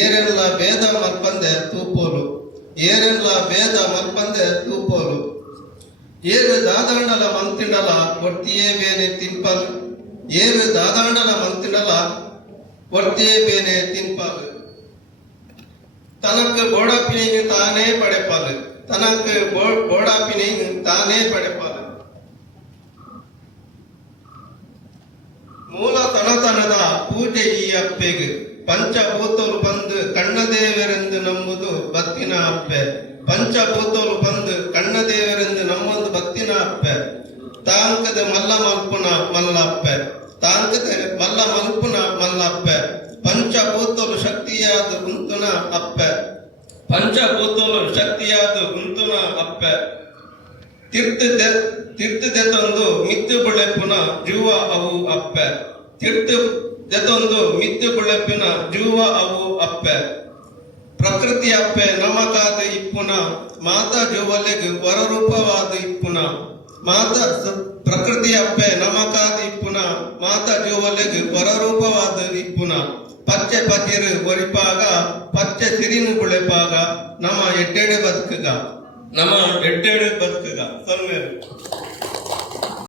ಏರೆಲ್ಲ ಭೇದ ಮರ್ಪಂದೆ ತೂಪೋಲು ಏರೆಲ್ಲ ಭೇದ ಮರ್ಪಂದೆ ತೂಪೋಲು ಏರು ದಾದಾಂಡಲ ಮಂತಿಂಡಲ ಒಟ್ಟಿಯೇ ಬೇನೆ ತಿಂಪಲ್ ಏರು ದಾದಾಂಡಲ ಮಂತಿಂಡಲ ಒಟ್ಟಿಯೇ ಬೇನೆ ತಿಂಪಲ್ ತನಕ ಬೋಡಾಪಿನಿ ತಾನೇ ಪಡೆಪಾಲ್ ತನಕ ಬೋಡಾಪಿನಿ ತಾನೇ ಪಡೆಪಾಲ್ ಮೂಲ ತನತನದ ಪೂಜೆ ಈ ಅಪ್ಪೆಗೆ ಪಂಚಭೂತರು பஞ்சபூத்தம் பந்து கண்ண தேவரந்து நம்ம வந்து பக்தி நாப்ப தாங்கது மல்ல மல்புனா மல்லாப்ப தாங்கது மல்ல மல்புனா மல்லாப்ப பஞ்சபூத்தம் சக்தியாது குந்துனா அப்ப பஞ்சபூத்தம் சக்தியாது குந்துனா அப்ப திருத்து திருத்து தெத்தந்து மித்து புழைப்புனா ஜீவா அவு அப்ப திருத்து தெத்தந்து மித்து புழைப்புனா ஜீவா அவு அப்ப பிரகிருதி அப்ப நமக்கு இப்புனா மாதா ஜோவலுக்கு வரரூபவாது இப்புனா மாதா பிரகிருதி அப்ப நமக்காது இப்புனா மாதா ஜோவலுக்கு வரரூபவாது இப்புனா பச்சை பச்சிரு ஒரிப்பாக பச்சை திரிமு குழைப்பாக நம எட்டேடு பதுக்குகா நம எட்டேடு பதுக்குகா சொல்லுங்க